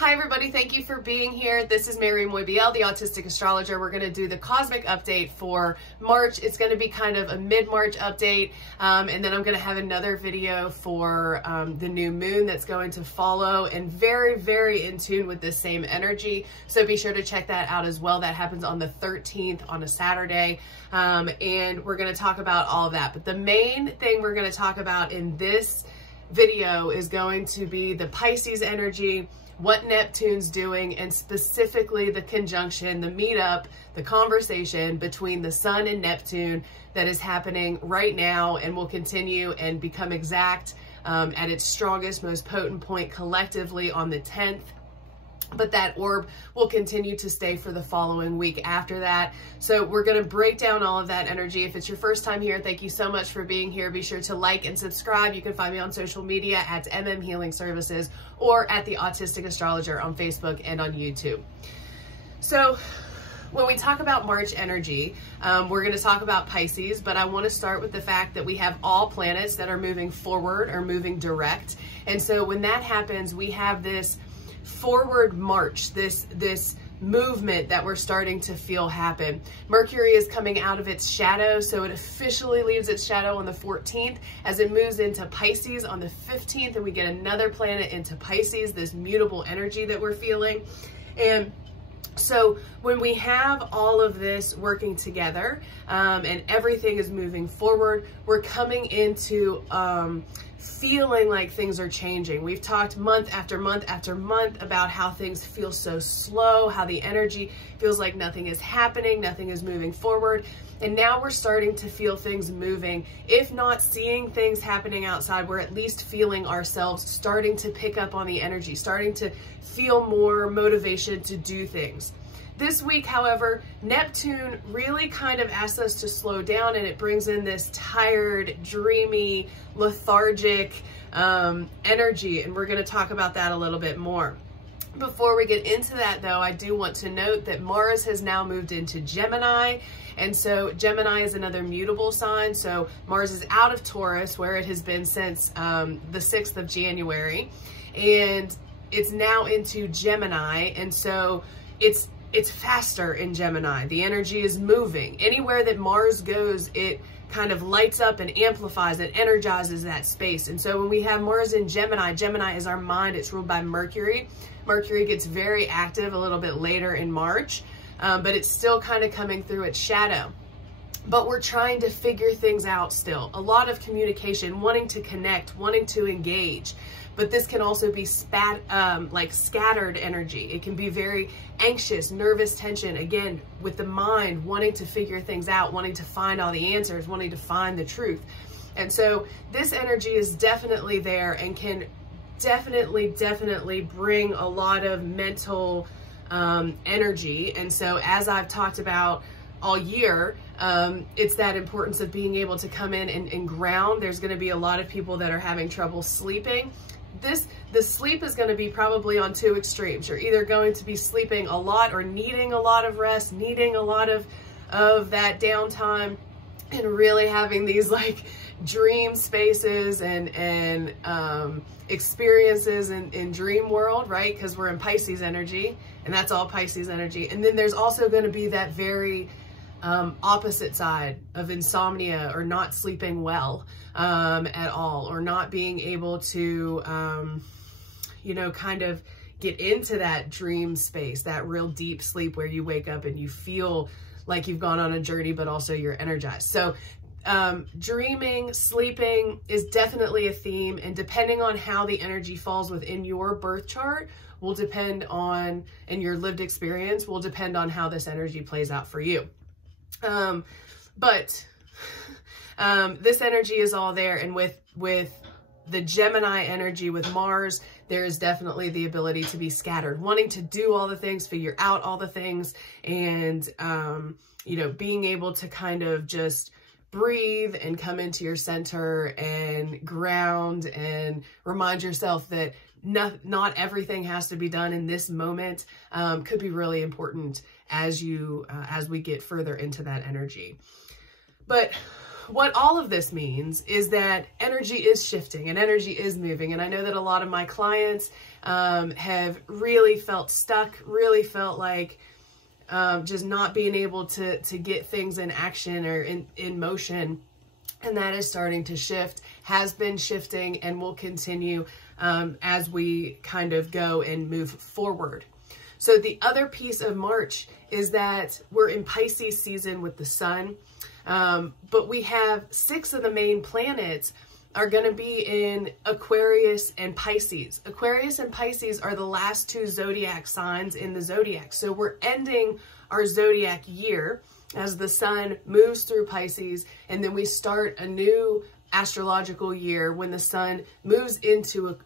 Hi everybody, thank you for being here. This is Mairi, the Autistic Astrologer. We're going to do the cosmic update for March. It's going to be kind of a mid-March update, and then I'm going to have another video for the new moon that's going to follow, and very in tune with this same energy. So be sure to check that out as well. That happens on the 13th on a Saturday, and we're going to talk about all of that. But the main thing we're going to talk about in this video is going to be the Pisces energy, what Neptune's doing, and specifically the conjunction, the meetup, the conversation between the Sun and Neptune that is happening right now and will continue and become exact at its strongest, most potent point collectively on the 10th. But that orb will continue to stay for the following week after that. So we're going to break down all of that energy. If it's your first time here, thank you so much for being here. Be sure to like and subscribe. You can find me on social media at Healing Services or at the Autistic Astrologer on Facebook and on YouTube. So when we talk about March energy, we're going to talk about Pisces, but I want to start with the fact that we have all planets that are moving forward or moving direct. And so when that happens, we have this forward march, this movement that we're starting to feel happen. Mercury is coming out of its shadow, so it officially leaves its shadow on the 14th as it moves into Pisces on the 15th, and we get another planet into Pisces, this mutable energy that we're feeling. And so when we have all of this working together and everything is moving forward, we're coming into feeling like things are changing. We've talked month after month after month about how things feel so slow, how the energy feels like nothing is happening, nothing is moving forward. And now we're starting to feel things moving. If not seeing things happening outside, we're at least feeling ourselves starting to pick up on the energy, starting to feel more motivation to do things. This week, however, Neptune really kind of asks us to slow down, and it brings in this tired, dreamy, lethargic energy, and we're going to talk about that a little bit more. Before we get into that, though, I do want to note that Mars has now moved into Gemini, and so Gemini is another mutable sign. So Mars is out of Taurus, where it has been since the 6th of January, and it's now into Gemini, and so it's faster in Gemini. The energy is moving. Anywhere that Mars goes, it kind of lights up and amplifies and energizes that space. And so when we have Mars in Gemini, Gemini is our mind. It's ruled by Mercury. Mercury gets very active a little bit later in March, but it's still kind of coming through its shadow. But we're trying to figure things out still. A lot of communication, wanting to connect, wanting to engage. But this can also be like scattered energy. It can be very anxious, nervous tension, again, with the mind wanting to figure things out, wanting to find all the answers, wanting to find the truth. And so this energy is definitely there and can definitely bring a lot of mental energy. And so as I've talked about all year, it's that importance of being able to come in and ground. There's going to be a lot of people that are having trouble sleeping. The sleep is going to be probably on two extremes. You're either going to be sleeping a lot or needing a lot of rest, needing a lot of that downtime, and really having these like dream spaces and experiences in dream world, right? Because we're in Pisces energy, and that's all Pisces energy. And then there's also going to be that very opposite side of insomnia or not sleeping well at all, or not being able to, you know, kind of get into that dream space, that real deep sleep where you wake up and you feel like you've gone on a journey, but also you're energized. So dreaming, sleeping is definitely a theme, and depending on how the energy falls within your birth chart will depend on, and your lived experience will depend on how this energy plays out for you. But this energy is all there, and with the Gemini energy with Mars, there is definitely the ability to be scattered, wanting to do all the things, figure out all the things, and you know, being able to kind of just breathe and come into your center and ground and remind yourself that not everything has to be done in this moment, could be really important as we get further into that energy. But what all of this means is that energy is shifting and energy is moving. And I know that a lot of my clients have really felt stuck, really felt like just not being able to get things in action or in motion. And that is starting to shift, has been shifting, and will continue as we kind of go and move forward. So the other piece of March is that we're in Pisces season with the sun, but we have 6 of the main planets are going to be in Aquarius and Pisces. Aquarius and Pisces are the last 2 zodiac signs in the zodiac. So we're ending our zodiac year as the sun moves through Pisces, and then we start a new astrological year when the sun moves into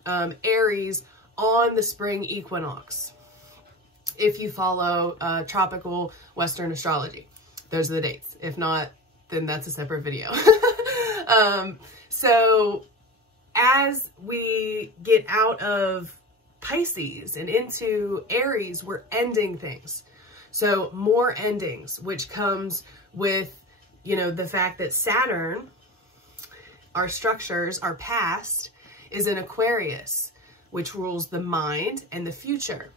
Aries on the spring equinox. If you follow tropical Western astrology, those are the dates. If not, then that's a separate video. So as we get out of Pisces and into Aries, we're ending things. So more endings, which comes with, you know, the fact that Saturn, our structures, our past, is in Aquarius, which rules the mind and the future.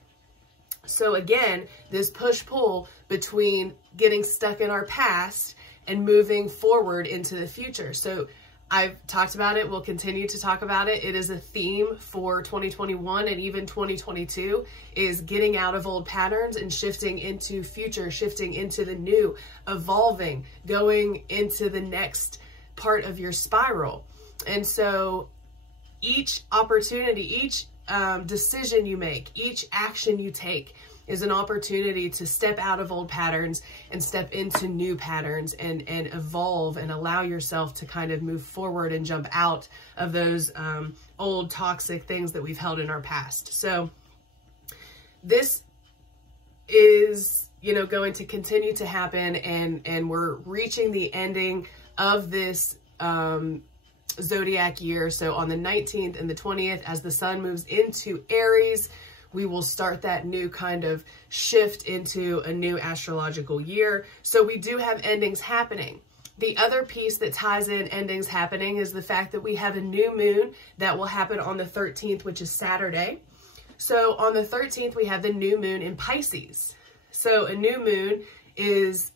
So again, this push-pull between getting stuck in our past and moving forward into the future. So I've talked about it. We'll continue to talk about it. It is a theme for 2021 and even 2022 is getting out of old patterns and shifting into future, shifting into the new, evolving, going into the next part of your spiral. And so each opportunity, each decision you make, each action you take is an opportunity to step out of old patterns and step into new patterns and evolve and allow yourself to kind of move forward and jump out of those old toxic things that we've held in our past. So this is, you know, going to continue to happen, and we're reaching the ending of this zodiac year. So on the 19th and the 20th, as the sun moves into Aries, we will start that new kind of shift into a new astrological year. So we do have endings happening. The other piece that ties in endings happening is the fact that we have a new moon that will happen on the 13th, which is Saturday. So on the 13th, we have the new moon in Pisces. So a new moon is,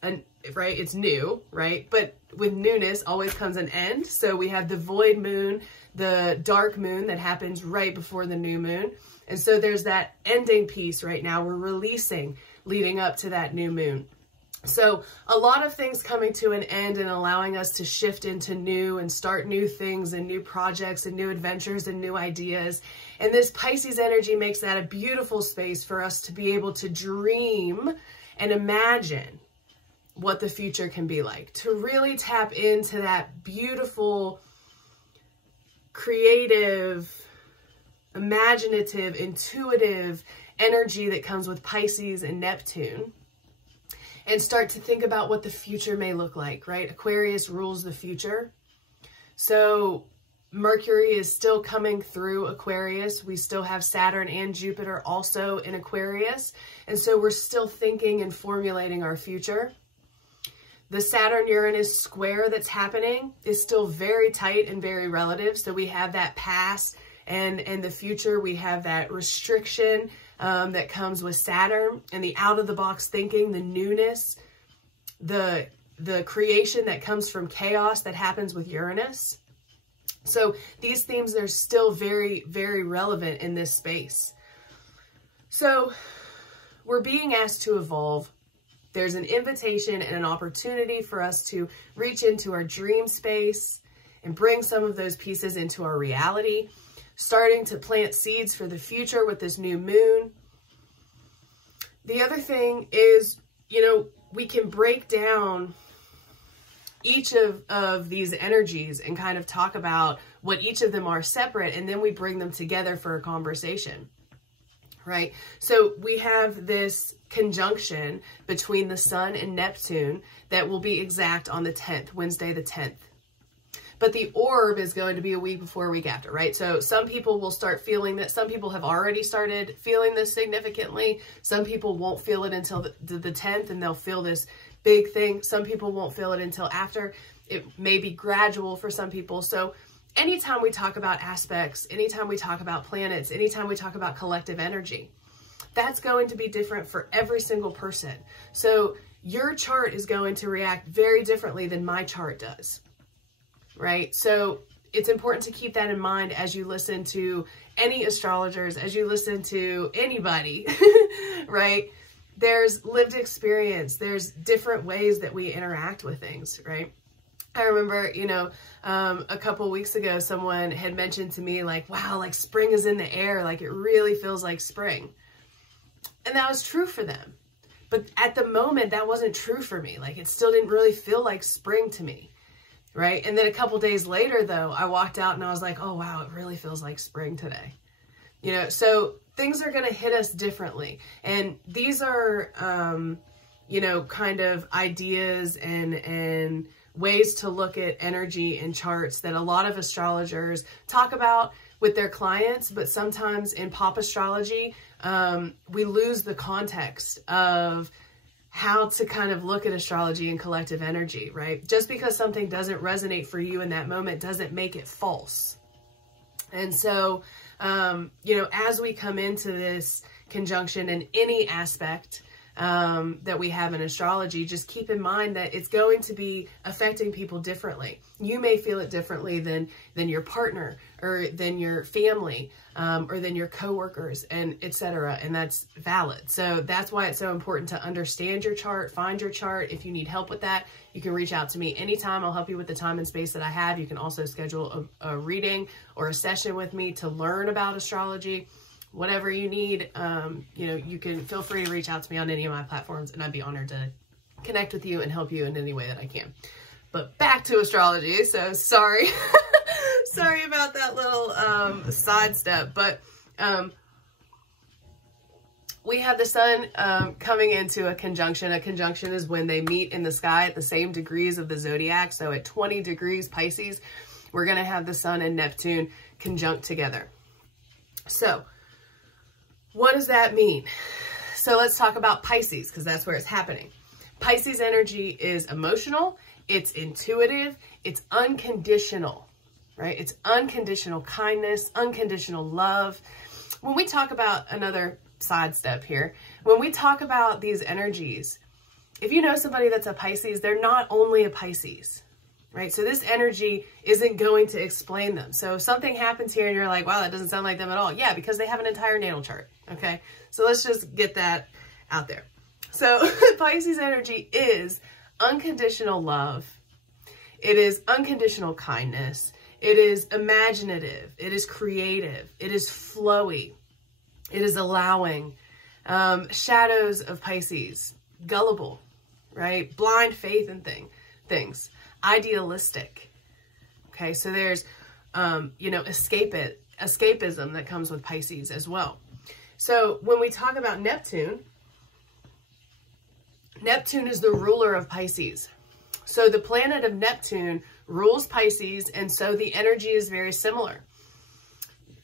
right, it's new, right? But with newness always comes an end. So we have the void moon, the dark moon that happens right before the new moon. And so there's that ending piece right now. We're releasing leading up to that new moon. So a lot of things coming to an end and allowing us to shift into new and start new things and new projects and new adventures and new ideas. And this Pisces energy makes that a beautiful space for us to be able to dream and imagine what the future can be like, to really tap into that beautiful, creative, imaginative, intuitive energy that comes with Pisces and Neptune, and start to think about what the future may look like, right? Aquarius rules the future. So Mercury is still coming through Aquarius. We still have Saturn and Jupiter also in Aquarius. And so we're still thinking and formulating our future. The Saturn-Uranus square that's happening is still very tight and very relative. So we have that past and the future. We have that restriction that comes with Saturn, and the out-of-the-box thinking, the newness, the creation that comes from chaos that happens with Uranus. So these themes are still very, very relevant in this space. So we're being asked to evolve. There's an invitation and an opportunity for us to reach into our dream space and bring some of those pieces into our reality, starting to plant seeds for the future with this new moon. The other thing is, you know, we can break down each of these energies and kind of talk about what each of them are separate, and then we bring them together for a conversation, right? So we have this conjunction between the Sun and Neptune that will be exact on the 10th, Wednesday the 10th. But the orb is going to be a week before, a week after, right? So some people will start feeling that. Some people have already started feeling this significantly. Some people won't feel it until the 10th, and they'll feel this big thing. Some people won't feel it until after. It may be gradual for some people. So anytime we talk about aspects, anytime we talk about planets, anytime we talk about collective energy, that's going to be different for every single person. So your chart is going to react very differently than my chart does, right? So it's important to keep that in mind as you listen to any astrologers, as you listen to anybody, right? There's lived experience. There's different ways that we interact with things, right? I remember, you know, a couple of weeks ago, someone had mentioned to me like, wow, like spring is in the air. Like it really feels like spring. And that was true for them. But at the moment, that wasn't true for me. Like it still didn't really feel like spring to me. Right. And then a couple days later, though, I walked out and I was like, oh, wow, it really feels like spring today. You know, so things are going to hit us differently. And these are, you know, kind of ideas and ways to look at energy and charts that a lot of astrologers talk about with their clients. But sometimes in pop astrology, we lose the context of how to kind of look at astrology and collective energy, right? Just because something doesn't resonate for you in that moment doesn't make it false. And so, you know, as we come into this conjunction in any aspect that we have in astrology, just keep in mind that it's going to be affecting people differently. You may feel it differently than your partner or than your family or than your coworkers and etc. And that's valid. So that's why it's so important to understand your chart, find your chart. If you need help with that, you can reach out to me anytime. I'll help you with the time and space that I have. You can also schedule a reading or a session with me to learn about astrology. Whatever you need, you know, you can feel free to reach out to me on any of my platforms and I'd be honored to connect with you and help you in any way that I can. But back to astrology. So sorry, sorry about that little sidestep, but we have the sun coming into a conjunction. A conjunction is when they meet in the sky at the same degrees of the zodiac. So at 20 degrees Pisces, we're going to have the sun and Neptune conjunct together. So what does that mean? So let's talk about Pisces because that's where it's happening. Pisces energy is emotional, it's intuitive, it's unconditional, right? It's unconditional kindness, unconditional love. When we talk about another sidestep here, when we talk about these energies, if you know somebody that's a Pisces, they're not only a Pisces, right? So this energy isn't going to explain them. So if something happens here and you're like, wow, that doesn't sound like them at all. Yeah, because they have an entire natal chart. Okay. So let's just get that out there. So Pisces energy is unconditional love. It is unconditional kindness. It is imaginative. It is creative. It is flowy. It is allowing. Shadows of Pisces, gullible, right? Blind faith in things. Idealistic. Okay, so there's, you know, escapism that comes with Pisces as well. So when we talk about Neptune, Neptune is the ruler of Pisces. So the planet of Neptune rules Pisces, and so the energy is very similar.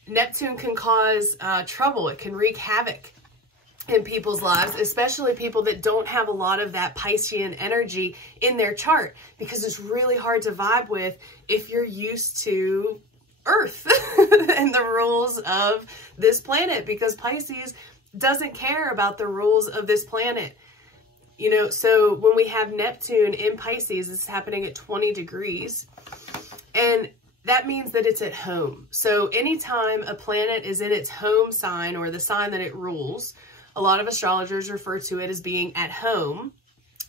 Neptune can cause trouble. It can wreak havoc in people's lives, especially people that don't have a lot of that Piscean energy in their chart, because it's really hard to vibe with if you're used to Earth and the rules of this planet, because Pisces doesn't care about the rules of this planet. You know, so when we have Neptune in Pisces, it's happening at 20 degrees, and that means that it's at home. So anytime a planet is in its home sign or the sign that it rules, a lot of astrologers refer to it as being at home.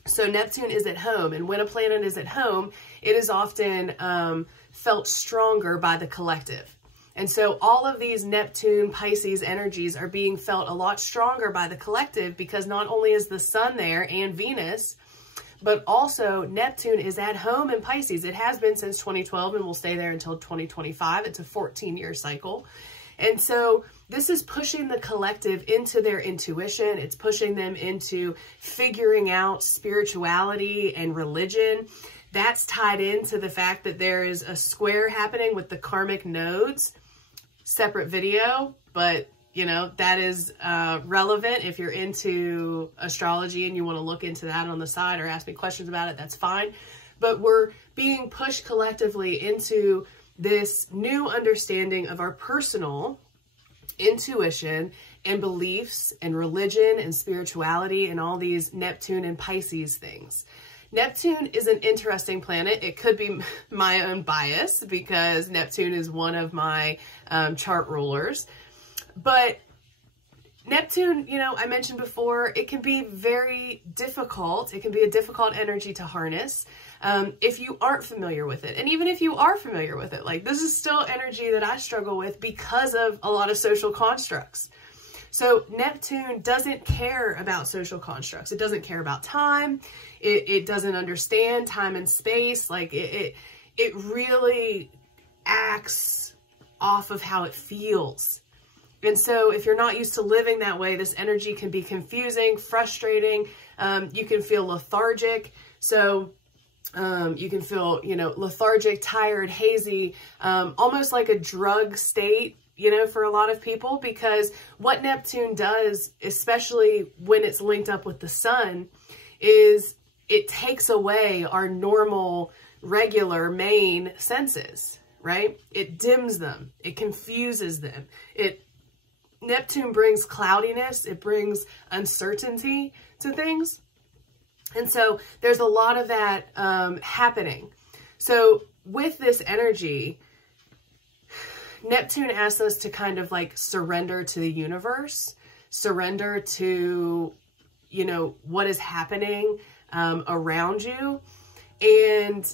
So Neptune is at home. And when a planet is at home, it is often felt stronger by the collective. And so all of these Neptune, Pisces energies are being felt a lot stronger by the collective, because not only is the sun there and Venus, but also Neptune is at home in Pisces. It has been since 2012 and will stay there until 2025. It's a 14-year cycle. And so this is pushing the collective into their intuition. It's pushing them into figuring out spirituality and religion. That's tied into the fact that there is a square happening with the karmic nodes. Separate video, but you know, that is relevant if you're into astrology and you want to look into that on the side or ask me questions about it, that's fine. But we're being pushed collectively into this new understanding of our personal intuition and beliefs and religion and spirituality and all these Neptune and Pisces things. Neptune is an interesting planet. It could be my own bias because Neptune is one of my chart rulers. But Neptune, you know, I mentioned before, it can be very difficult. It can be a difficult energy to harness if you aren't familiar with it. And even if you are familiar with it, like this is still energy that I struggle with because of a lot of social constructs. So Neptune doesn't care about social constructs. It doesn't care about time. It doesn't understand time and space. Like it really acts off of how it feels. And so if you're not used to living that way, this energy can be confusing, frustrating. You can feel lethargic. So you can feel, you know, lethargic, tired, hazy, almost like a drug state, you know, for a lot of people, because what Neptune does, especially when it's linked up with the sun, is it takes away our normal, regular, main senses, right? It dims them. It confuses them. Neptune brings cloudiness. It brings uncertainty to things. And so there's a lot of that happening. So with this energy, Neptune asks us to kind of like surrender to the universe, surrender to, you know, what is happening around you. And,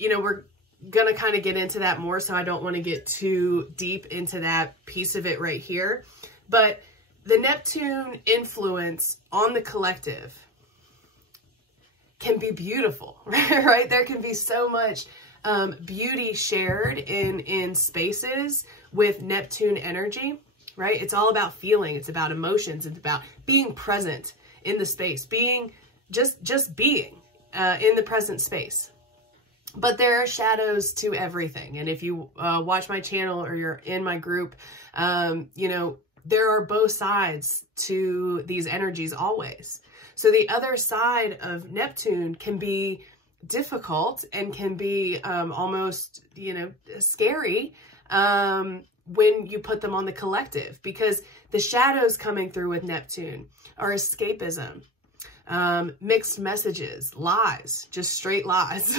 you know, we're going to kind of get into that more, so I don't want to get too deep into that piece of it right here. But the Neptune influence on the collective can be beautiful, right? There can be so much beauty shared in spaces with Neptune energy, right? It's all about feeling. It's about emotions. It's about being present in the space, being just being in the present space. But there are shadows to everything. And if you watch my channel or you're in my group, you know, there are both sides to these energies always. So the other side of Neptune can be difficult and can be almost, you know, scary when you put them on the collective, because the shadows coming through with Neptune are escapism, mixed messages, lies, just straight lies,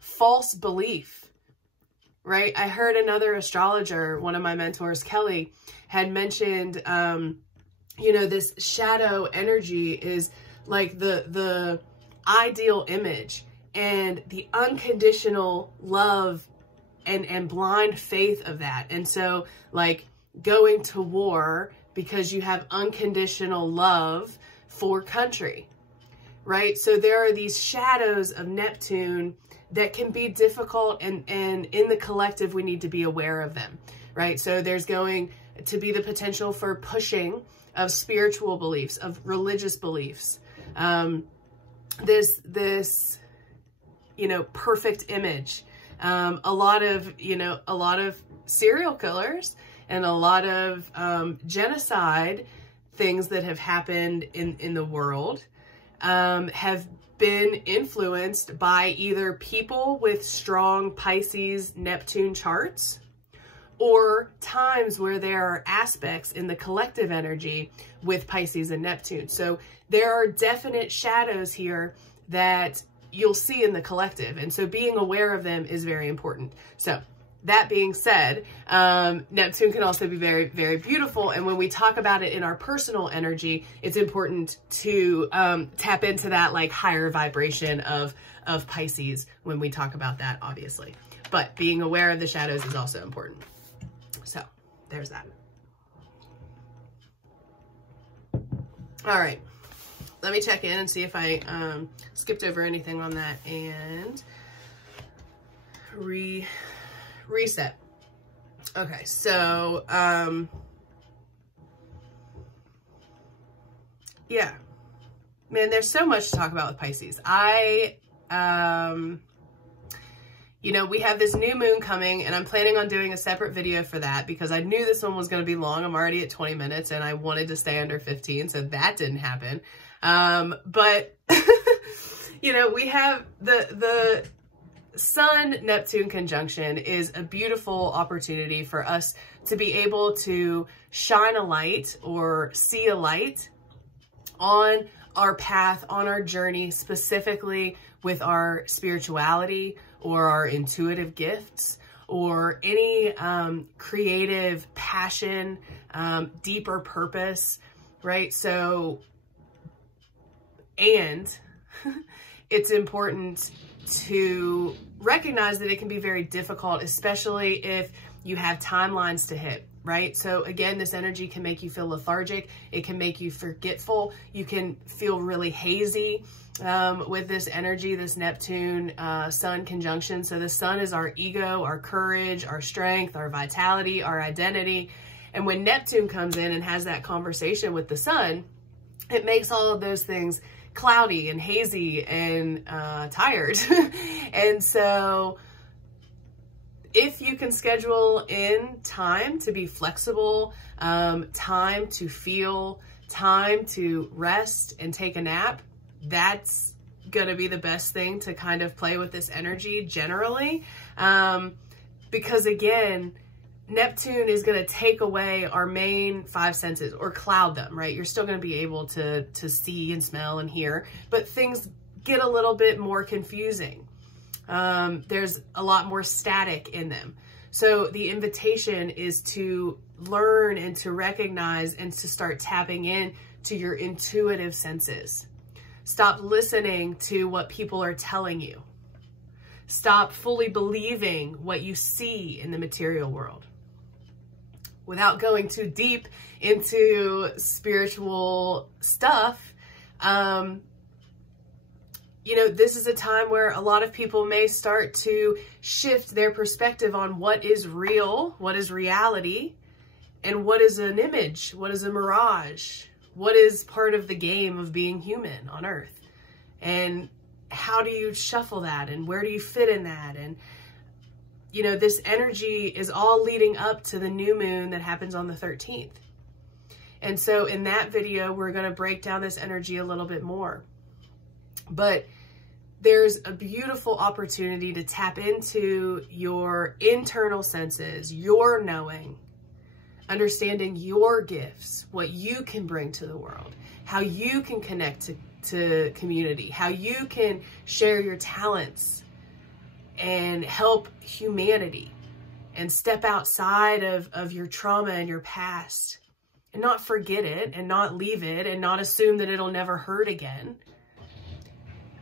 false belief, right? I heard another astrologer, one of my mentors, Kelly, had mentioned, you know, this shadow energy is like the ideal image and the unconditional love and blind faith of that. And so like going to war because you have unconditional love for country, right? So there are these shadows of Neptune that can be difficult, and in the collective, we need to be aware of them, right? So there's going to be the potential for pushing of spiritual beliefs, of religious beliefs, this, you know, perfect image, a lot of serial killers and a lot of genocide things that have happened in the world have been influenced by either people with strong Pisces Neptune charts or times where there are aspects in the collective energy with Pisces and Neptune. So there are definite shadows here that you'll see in the collective. And so being aware of them is very important. So that being said, Neptune can also be very, very beautiful. And when we talk about it in our personal energy, it's important to tap into that like higher vibration of Pisces when we talk about that, obviously. But being aware of the shadows is also important. So there's that. All right. Let me check in and see if I skipped over anything on that and reset. Okay, so yeah, man, there's so much to talk about with Pisces. You know, we have this new moon coming, and I'm planning on doing a separate video for that because I knew this one was going to be long. I'm already at 20 minutes and I wanted to stay under 15, so that didn't happen. But you know, we have the Sun-Neptune conjunction is a beautiful opportunity for us to be able to shine a light or see a light on our path, on our journey, specifically with our spirituality or our intuitive gifts or any creative passion, deeper purpose, right? So, and it's important to recognize that it can be very difficult, especially if you have timelines to hit, right? So again, this energy can make you feel lethargic. It can make you forgetful. You can feel really hazy with this energy, this Neptune Sun conjunction. So the Sun is our ego, our courage, our strength, our vitality, our identity. And when Neptune comes in and has that conversation with the Sun, it makes all of those things cloudy and hazy and tired. And so if you can schedule in time to be flexible, time to feel, time to rest and take a nap, that's gonna be the best thing to kind of play with this energy generally. Because again, Neptune is going to take away our main 5 senses or cloud them, right? You're still going to be able to see and smell and hear, but things get a little bit more confusing. There's a lot more static in them. So the invitation is to learn and to recognize and to start tapping in to your intuitive senses. Stop listening to what people are telling you. Stop fully believing what you see in the material world. Without going too deep into spiritual stuff, you know, this is a time where a lot of people may start to shift their perspective on what is real, what is reality, and what is an image, what is a mirage, what is part of the game of being human on Earth. And how do you shuffle that, and where do you fit in that? And you know, this energy is all leading up to the new moon that happens on the 13th. And so in that video, we're going to break down this energy a little bit more. But there's a beautiful opportunity to tap into your internal senses, your knowing, understanding your gifts, what you can bring to the world, how you can connect to community, how you can share your talents and help humanity and step outside of your trauma and your past and not forget it and not leave it and not assume that it'll never hurt again,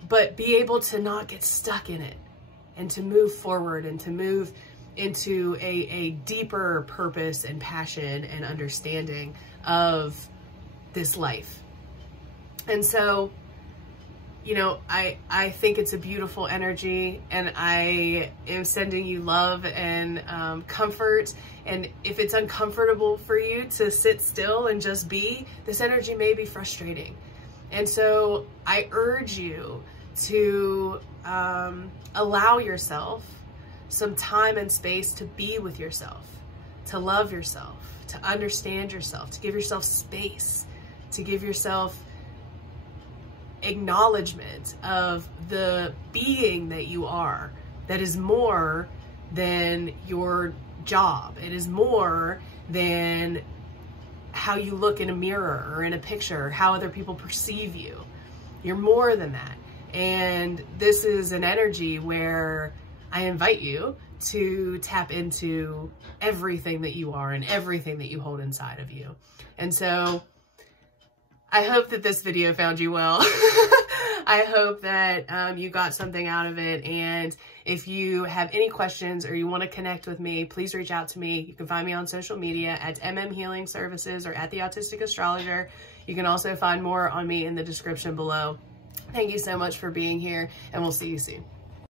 but be able to not get stuck in it and to move forward and to move into a deeper purpose and passion and understanding of this life. And so, you know, I think it's a beautiful energy, and I am sending you love and comfort. And if it's uncomfortable for you to sit still and just be, this energy may be frustrating. And so I urge you to allow yourself some time and space to be with yourself, to love yourself, to understand yourself, to give yourself space, to give yourself acknowledgement of the being that you are, that is more than your job. It is more than how you look in a mirror or in a picture, how other people perceive you. You're more than that. And this is an energy where I invite you to tap into everything that you are and everything that you hold inside of you. And so I hope that this video found you well. I hope that you got something out of it. And if you have any questions or you want to connect with me, please reach out to me. You can find me on social media at mmhealing services or at the Autistic Astrologer. You can also find more on me in the description below. Thank you so much for being here, and we'll see you soon.